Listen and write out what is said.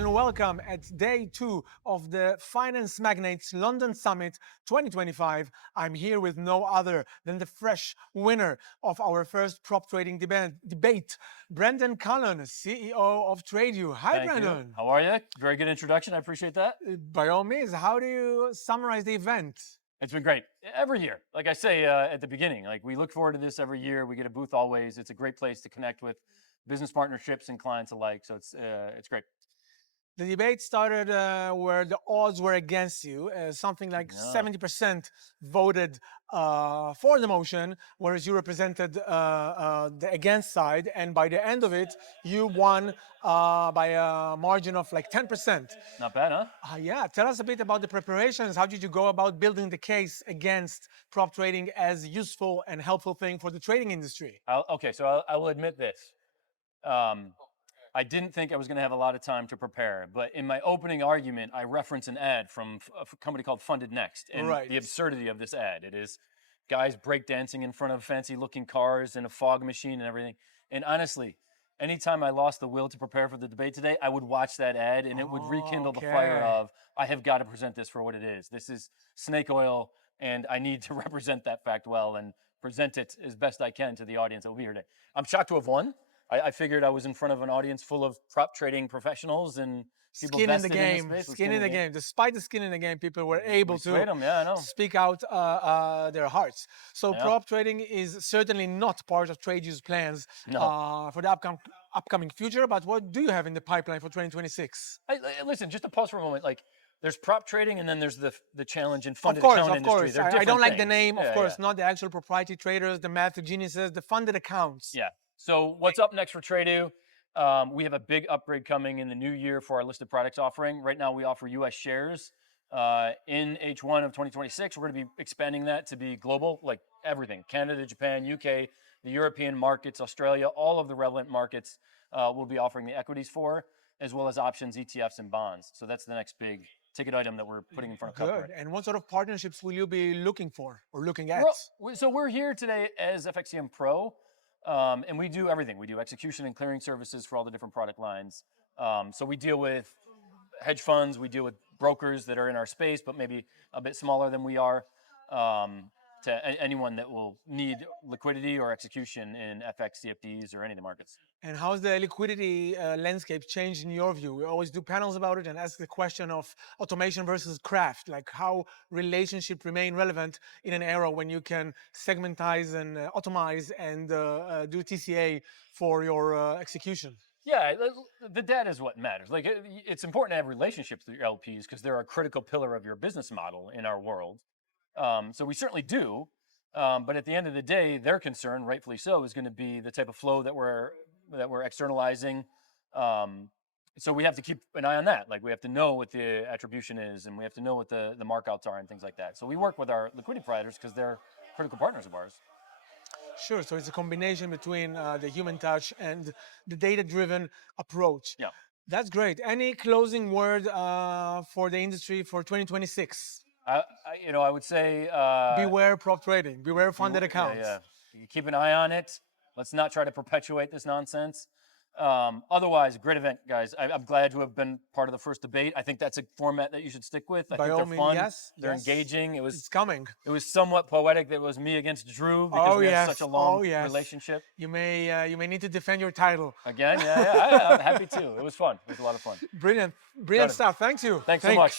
and welcome at day 2 of the Finance Magnates London Summit 2025. I'm here with no other than the fresh winner of our first prop trading debate, Brendan Callan, CEO of TRADU. Hi, Thank Brendan. you. How are you? Very good introduction. I appreciate that. By all means, how do you summarize the event? It's been great. Every year, like I say at the beginning, like we look forward to this every year. We get a booth always. It's a great place to connect with business partnerships and clients alike. So it's great. The debate started where the odds were against you. Something like No. 70% voted for the motion, whereas you represented the against side. And by the end of it, you won by a margin of like 10%. Not bad, huh? Yeah, tell us a bit about the preparations. How did you go about building the case against prop trading as a useful and helpful thing for the trading industry? So I will admit this. I didn't think I was going to have a lot of time to prepare, but in my opening argument, I reference an ad from a company called Funded Next, and the absurdity of this ad. It is guys breakdancing in front of fancy-looking cars and a fog machine and everything. And honestly, anytime I lost the will to prepare for the debate today, I would watch that ad, and it would rekindle the fire of, I have got to present this for what it is. This is snake oil, and I need to represent that fact well and present it as best I can to the audience that will be here today. I'm shocked to have won. I figured I was in front of an audience full of prop trading professionals and people skin in the vested game. In this space. Skin in the game. Despite the skin in the game, people were able to speak out their hearts. So prop trading is certainly not part of TRADU's plans for the upcoming future. But what do you have in the pipeline for 2026? Listen, just to pause for a moment. Like, there's prop trading, and then there's the challenge in funded account industry. Of course, I don't like the name. Of course, not the actual proprietary traders, the math geniuses, the funded accounts. Yeah. So what's up next for TRADU? We have a big upgrade coming in the new year for our listed products offering. Right now, we offer U.S. shares. In H1 of 2026, we're going to be expanding that to be global, like everything: Canada, Japan, UK, the European markets, Australia, all of the relevant markets we'll be offering the equities for, as well as options, ETFs, and bonds. So that's the next big ticket item that we're putting in front of customers. Good. And what sort of partnerships will you be looking for or looking at? So we're here today as FXCM Pro. And we do everything. We do execution and clearing services for all the different product lines. So we deal with hedge funds, we deal with brokers that are in our space, but maybe a bit smaller than we are, to anyone that will need liquidity or execution in FX, CFDs, or any of the markets. And how's the liquidity landscape changed in your view? We always do panels about it and ask the question of automation versus craft, like how relationships remain relevant in an era when you can segmentize and automize and do TCA for your execution. Yeah, the data is what matters. Like, it's important to have relationships with your LPs because they're a critical pillar of your business model in our world. So we certainly do, but at the end of the day, their concern, rightfully so, is going to be the type of flow that we're externalizing. So we have to keep an eye on that. Like, we have to know what the attribution is, and we have to know what the markouts are and things like that. So we work with our liquidity providers because they're critical partners of ours. Sure. So it's a combination between the human touch and the data-driven approach. Yeah. That's great. Any closing word for the industry for 2026? I would say beware prop trading. Beware funded accounts. Yeah. You keep an eye on it. Let's not try to perpetuate this nonsense. Otherwise, great event, guys. I'm glad to have been part of the first debate. I think that's a format that you should stick with. I think they're fun. They're engaging. It's coming. It was somewhat poetic that it was me against Drew because we have such a long relationship. You may need to defend your title. Again, I'm happy to. It was fun. It was a lot of fun. Brilliant stuff. Thank you. Thanks so much.